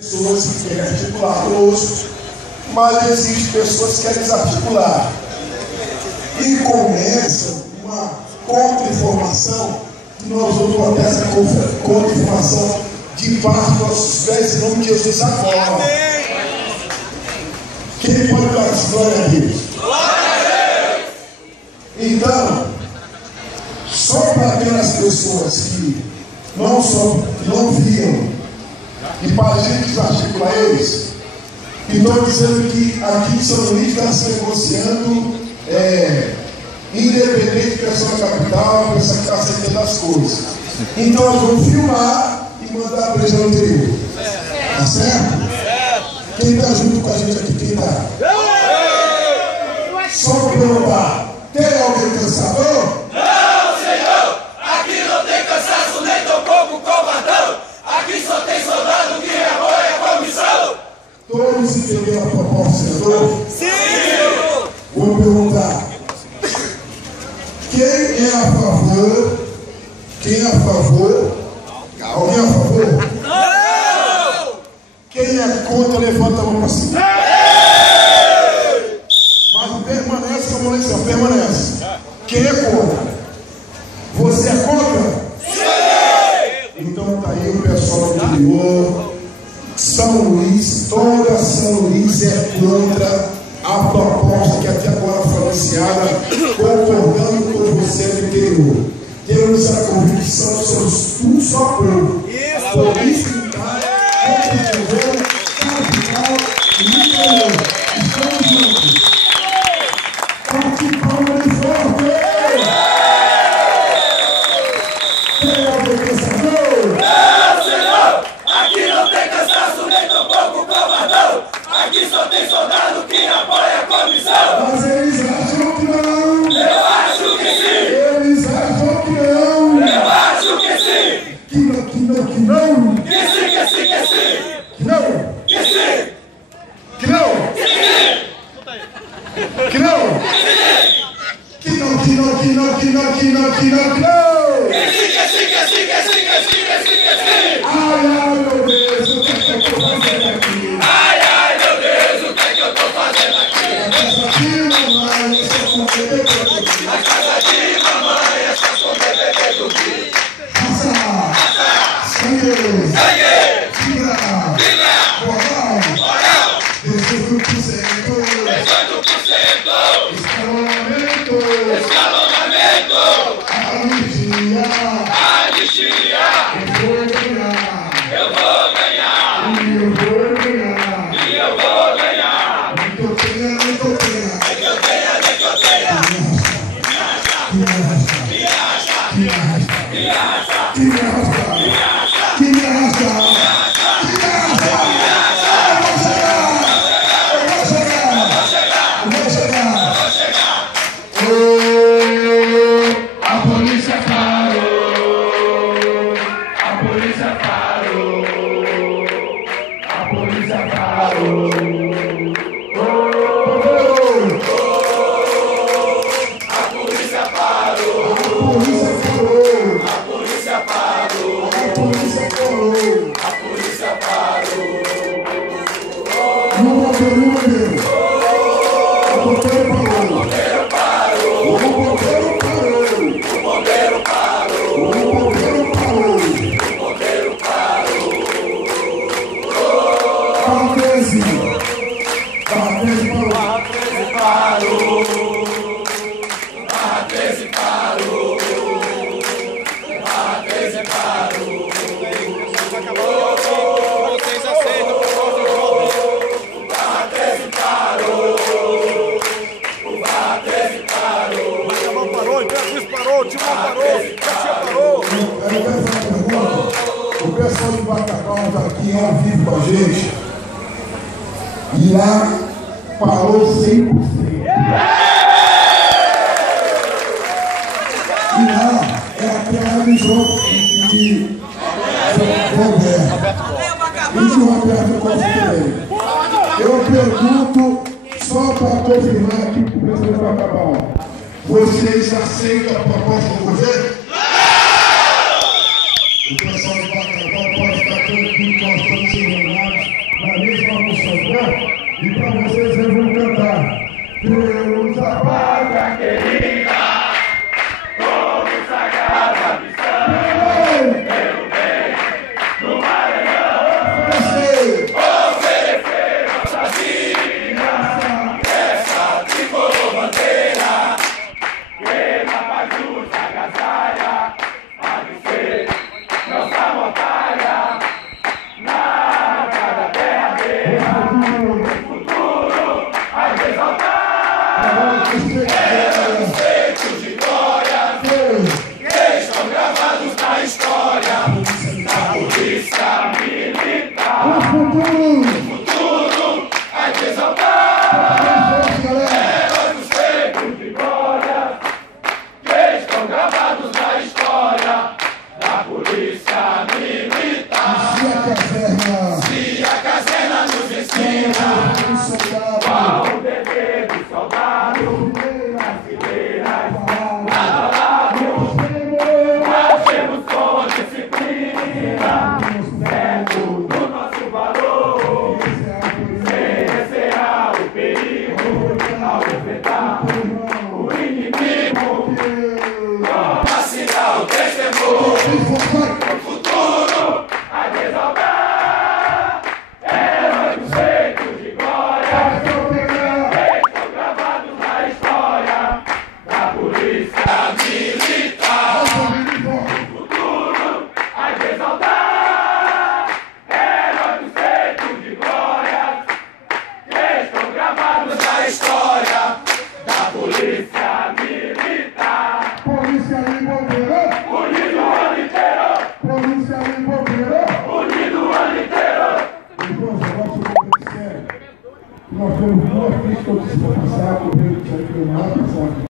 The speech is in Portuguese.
Pessoas que querem articular conosco, mas existem pessoas que querem desarticular. E começa uma contra-informação, que nós vamos botar essa contra-informação debaixo dos nossos pés, em nome de Jesus agora. Quem pode dar glória a Deus? Então, só para aquelas pessoas que não viam, e para a gente desarticular eles, estão dizendo que aqui em São Luís está se negociando independente de pessoa da capital, pessoa que está aceitando as coisas. Então nós vamos filmar e mandar para região interior. Tá certo? Quem está junto com a gente aqui? Quem está? Só para perguntar, tem alguém cansador? Não, senhor! Aqui não tem cansaço, nem tão pouco covardão! Aqui só tem soldado que apoia a comissão! Todos entenderam a proposta, senador? Sim! Vou perguntar. Quem é a favor? Quem é a favor? Alguém é a favor? Não! Quem é contra, levanta a mão para cima. Mas permanece como eleição, permanece. Quem é contra? Você é contra? Sim! Então tá aí o pessoal do interior. São Luís, toda São Luís é contra a proposta que até agora foi anunciada, concordando com você do interior. Temos a convicção que somos um só povo. Por isso que está interior, capital e interior. Estamos juntos. Bate palma de forte! Tem alguém pensador? Não, senhor! Aqui não tem cansaço, nem tão pouco covardão! Aqui só tem soldado que apoia a comissão! Mas eles acham que não! Eu acho que sim! Eles acham que não! Eu acho que sim! Que não, que não, que não! Que sim, que sim, que sim! Que não! Que sim! Que não! Que não! Que não, que não, que não, que não, que não, que não, que não! Que sim, que sim, que sim, que sim, que sim, que sim, que sim! Ai, ai, meu Deus, o que é que eu estou fazendo aqui? Ai, ai, meu Deus, o que é que eu tô fazendo aqui? Essa aqui, mamãe, essa com bebê aqui. Na casa de mamãe, essa com bebê dormir. Raça! Sangue! Sangue! Tira! Moral! 18%! 18%! Escalonamento! Escalonamento! Anistia! Anistia! Eu vou ganhar! Eu vou ganhar! E eu vou ganhar! E eu vou ganhar! Nem que eu tenha, nem que eu tenha! Nem que eu tenha, nem que eu tenha! Que me arrasta! Me arrasta! Que me arrasta! Me arrasta! Que me arrasta! Me arrasta! Que me arrasta! A polícia parou! A polícia parou! A polícia parou! A polícia parou! A polícia parou! A polícia parou! A polícia parou! A polícia parou! No bombeiro! O bombeiro parou! Bombeiro parou! O bombeiro parou! O bombeiro parou! O bombeiro parou! O bombeiro parou! Barra 13! Barra 13 parou! Barra 13 parou! Barra 13 parou! Vocês aceitam por causa do jovem. Barra 13 parou! O Barra 13 parou! O Timão parou, o Imperatriz parou, o Timão parou, o Caxias parou. Eu quero fazer uma pergunta. O pessoal de Bacacau está aqui ao vivo com a gente. E lá parou 100%. E lá é aquela região de Roberto. E de Roberto Costa também. Eu pergunto, só para confirmar aqui que o pessoal de Bacacau. Vocês aceitam a proposta do governo? O pessoal de Bacacau pode ficar tranquilo que nós estamos enrolados. E para vocês eu vou cantar. Deus a pátria querida, como sagrada missão, pelo bem do Maranhão, oferecer nossa vida, essa tricolor bandeira, pela paz nos agasalha, a vencer nossa batalha, na cada derradeira, no futuro a exaltar. Eram feitos de glória que estão gravados na história da polícia militar. No futuro há de exaltar. Eram feitos de glória que estão gravados na história da polícia militar. Se a caserna nos ensina qual o dever do soldado, nas fileiras, lado a lado, marchemos com disciplina, certo do nosso valor, sem recear o perigo, ao enfrentar o inimigo, como sinal testemunho, o futuro há de exaltar, heróis feitos de glória, estão gravados na história da polícia militar. O futuro há de exaltar, heróis feitos de glória, estão gravados na história da polícia militar. Polícia e bombeiro, Unido o ano inteiro, polícia e bombeiro. unido o ano inteiro. Irmãos, agora eu sou um pouco sério. Nós temos duas pistas para passar, correr, passar.